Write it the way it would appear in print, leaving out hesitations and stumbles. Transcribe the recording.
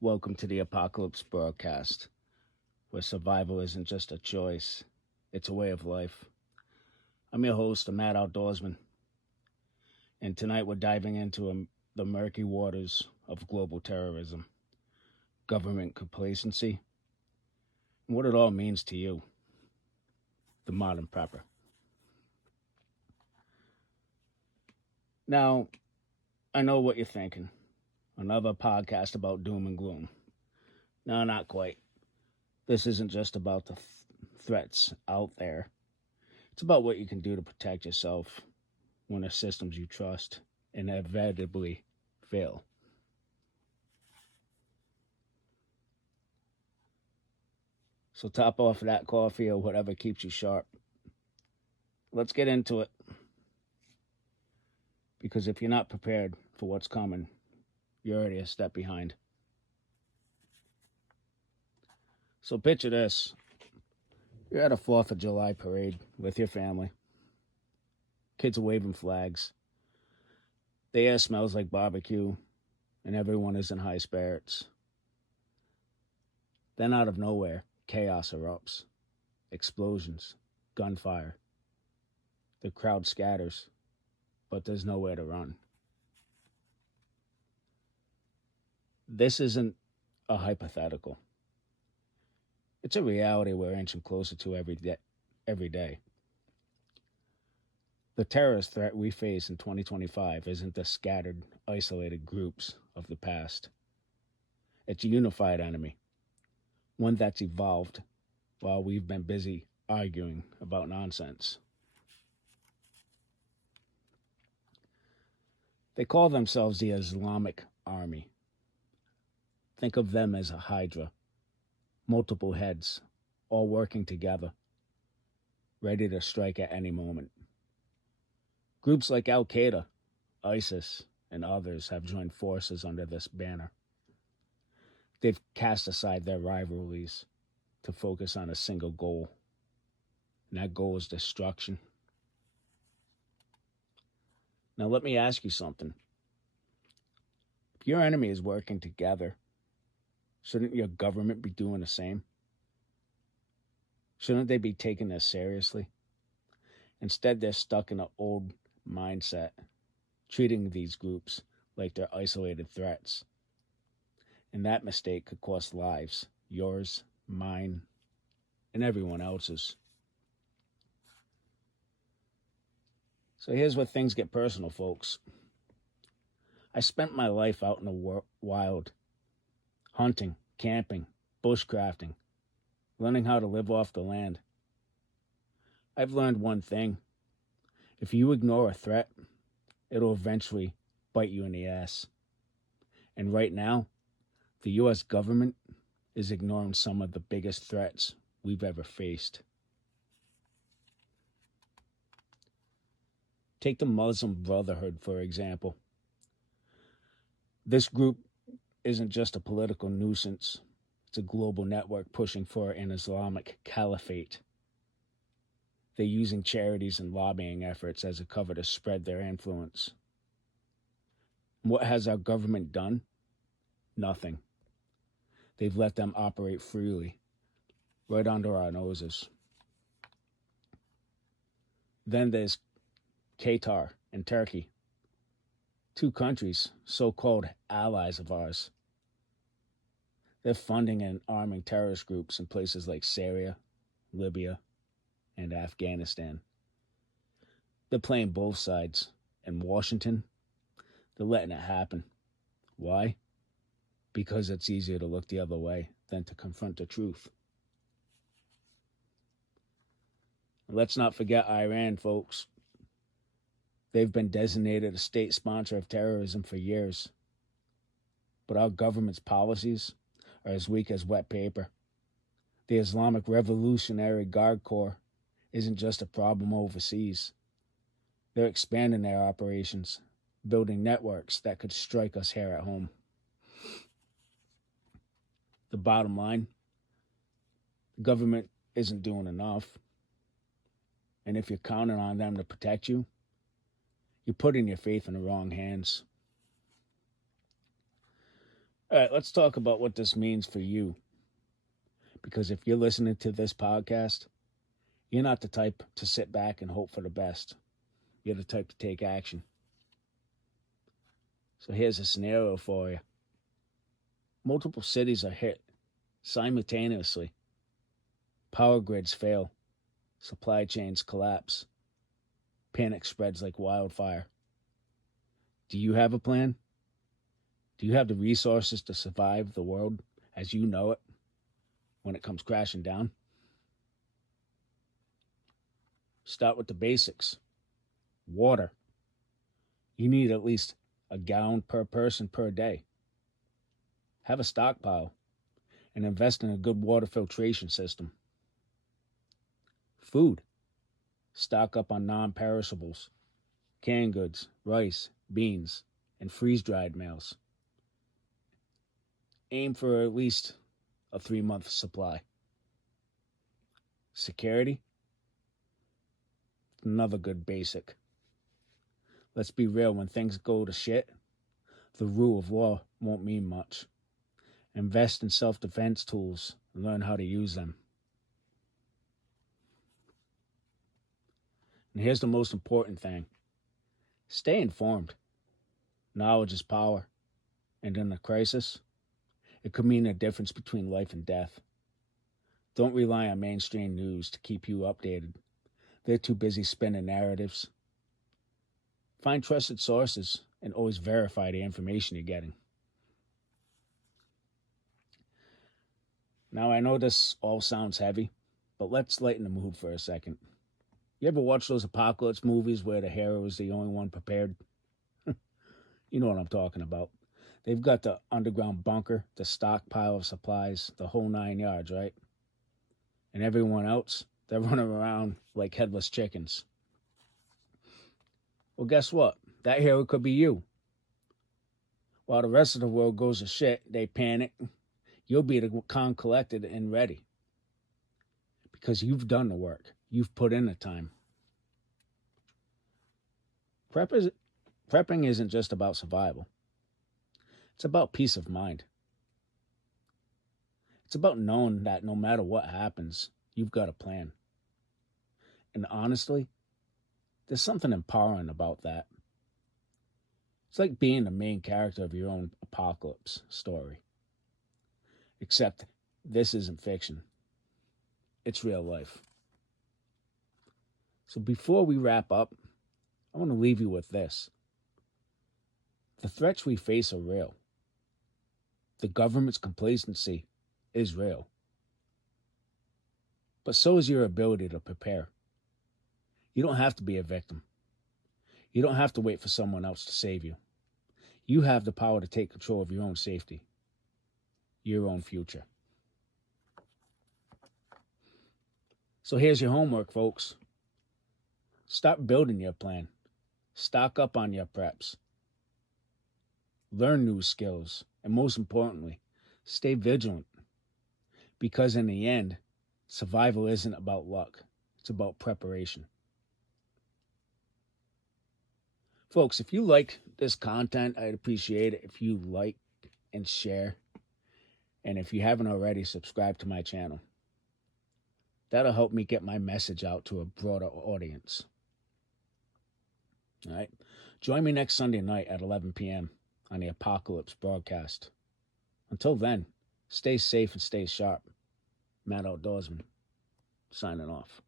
Welcome to the Apocalypse broadcast, where survival isn't just a choice, it's a way of life. I'm your host, a mad outdoorsman, and tonight we're diving into the murky waters of global terrorism, government complacency, and what it all means to you, the modern prepper. Now, I know what you're thinking. Another podcast about doom and gloom. No, not quite. This isn't just about the threats out there. It's about what you can do to protect yourself when the systems you trust inevitably fail. So top off that coffee or whatever keeps you sharp. Let's get into it. Because if you're not prepared for what's coming, you're already a step behind. So picture this. You're at a 4th of July parade with your family. Kids are waving flags. The air smells like barbecue, and everyone is in high spirits. Then out of nowhere, chaos erupts. Explosions, gunfire. The crowd scatters, but there's nowhere to run. This isn't a hypothetical. It's a reality we're inching closer to every day. The terrorist threat we face in 2025 isn't the scattered, isolated groups of the past. It's a unified enemy, one that's evolved while we've been busy arguing about nonsense. They call themselves the Islamic Army. Think of them as a hydra, multiple heads, all working together, ready to strike at any moment. Groups like Al Qaeda, ISIS, and others have joined forces under this banner. They've cast aside their rivalries to focus on a single goal, and that goal is destruction. Now, let me ask you something. If your enemy is working together, shouldn't your government be doing the same? Shouldn't they be taking this seriously? Instead, they're stuck in an old mindset, treating these groups like they're isolated threats. And that mistake could cost lives, yours, mine, and everyone else's. So here's where things get personal, folks. I spent my life out in the wild, hunting, camping, bushcrafting, learning how to live off the land. I've learned one thing. If you ignore a threat, it'll eventually bite you in the ass. And right now, the US government is ignoring some of the biggest threats we've ever faced. Take the Muslim Brotherhood, for example. This group isn't just a political nuisance, it's a global network pushing for an Islamic caliphate. They're using charities and lobbying efforts as a cover to spread their influence. What has our government done? Nothing. They've let them operate freely, right under our noses. Then there's Qatar and Turkey, two countries, so-called allies of ours. They're funding and arming terrorist groups in places like Syria, Libya, and Afghanistan. They're playing both sides. In Washington, they're letting it happen. Why? Because it's easier to look the other way than to confront the truth. Let's not forget Iran, folks. They've been designated a state sponsor of terrorism for years. But our government's policies are as weak as wet paper. The Islamic Revolutionary Guard Corps isn't just a problem overseas. They're expanding their operations, building networks that could strike us here at home. The bottom line, the government isn't doing enough. And if you're counting on them to protect you, you're putting your faith in the wrong hands. All right, let's talk about what this means for you. Because if you're listening to this podcast, you're not the type to sit back and hope for the best. You're the type to take action. So here's a scenario for you. Multiple cities are hit simultaneously. Power grids fail. Supply chains collapse. Panic spreads like wildfire. Do you have a plan? Do you have the resources to survive the world as you know it when it comes crashing down? Start with the basics. Water. You need at least a gallon per person per day. Have a stockpile and invest in a good water filtration system. Food. Stock up on non-perishables, canned goods, rice, beans, and freeze-dried meals. Aim for at least a 3-month supply. Security. Another good basic. Let's be real, when things go to shit, the rule of law won't mean much. Invest in self-defense tools and learn how to use them. And here's the most important thing. Stay informed. Knowledge is power. And in a crisis, it could mean a difference between life and death. Don't rely on mainstream news to keep you updated. They're too busy spinning narratives. Find trusted sources and always verify the information you're getting. Now, I know this all sounds heavy, but let's lighten the mood for a second. You ever watch those apocalypse movies where the hero is the only one prepared? You know what I'm talking about. They've got the underground bunker, the stockpile of supplies, the whole 9 yards, right? And everyone else, they're running around like headless chickens. Well, guess what? That hero could be you. While the rest of the world goes to shit, they panic. You'll be the calm, collected, and ready. Because you've done the work. You've put in the time. Prepping isn't just about survival. It's about peace of mind. It's about knowing that no matter what happens, you've got a plan. And honestly, there's something empowering about that. It's like being the main character of your own apocalypse story. Except this isn't fiction. It's real life. So before we wrap up, I want to leave you with this. The threats we face are real. The government's complacency is real. But so is your ability to prepare. You don't have to be a victim. You don't have to wait for someone else to save you. You have the power to take control of your own safety, your own future. So here's your homework, folks. Start building your plan. Stock up on your preps. Learn new skills. And most importantly, stay vigilant. Because in the end, survival isn't about luck. It's about preparation. Folks, if you like this content, I'd appreciate it if you like and share. And if you haven't already, subscribe to my channel. That'll help me get my message out to a broader audience. All right. Join me next Sunday night at 11 p.m. on the Apocalypse broadcast. Until then, stay safe and stay sharp. Matt Outdoorsman, signing off.